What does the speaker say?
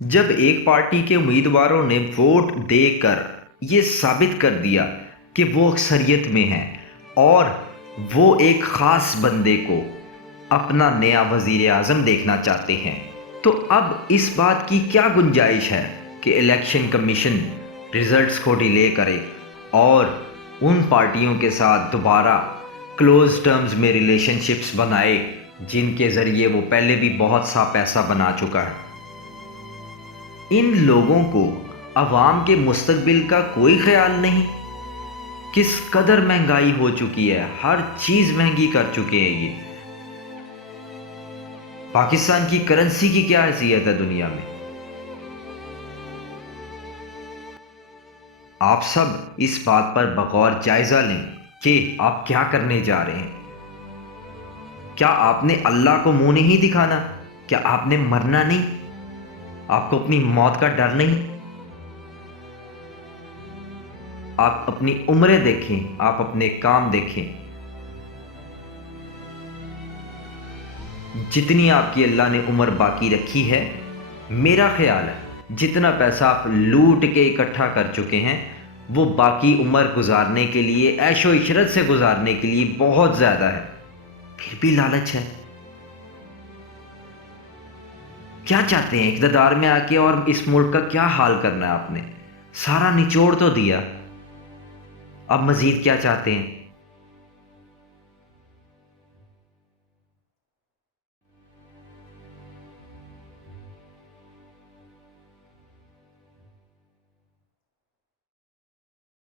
جب ایک پارٹی کے امیدواروں نے ووٹ دے کر یہ ثابت کر دیا کہ وہ اکثریت میں ہیں اور وہ ایک خاص بندے کو اپنا نیا وزیر اعظم دیکھنا چاہتے ہیں، تو اب اس بات کی کیا گنجائش ہے کہ الیکشن کمیشن ریزلٹس کو ڈیلے کرے اور ان پارٹیوں کے ساتھ دوبارہ کلوز ٹرمز میں ریلیشن شپس بنائے جن کے ذریعے وہ پہلے بھی بہت سا پیسہ بنا چکا ہے۔ ان لوگوں کو عوام کے مستقبل کا کوئی خیال نہیں۔ کس قدر مہنگائی ہو چکی ہے، ہر چیز مہنگی کر چکے ہیں یہ۔ پاکستان کی کرنسی کی کیا حیثیت ہے دنیا میں؟ آپ سب اس بات پر بغور جائزہ لیں کہ آپ کیا کرنے جا رہے ہیں۔ کیا آپ نے اللہ کو منہ نہیں دکھانا؟ کیا آپ نے مرنا نہیں؟ آپ کو اپنی موت کا ڈر نہیں؟ آپ اپنی عمریں دیکھیں، آپ اپنے کام دیکھیں۔ جتنی آپ کی اللہ نے عمر باقی رکھی ہے، میرا خیال ہے جتنا پیسہ آپ لوٹ کے اکٹھا کر چکے ہیں وہ باقی عمر گزارنے کے لیے، عیش و عشرت سے گزارنے کے لیے بہت زیادہ ہے، پھر بھی لالچ ہے۔ کیا چاہتے ہیں اقتدار میں آ کے، اور اس ملک کا کیا حال کرنا ہے؟ آپ نے سارا نچوڑ تو دیا، اب مزید کیا چاہتے ہیں؟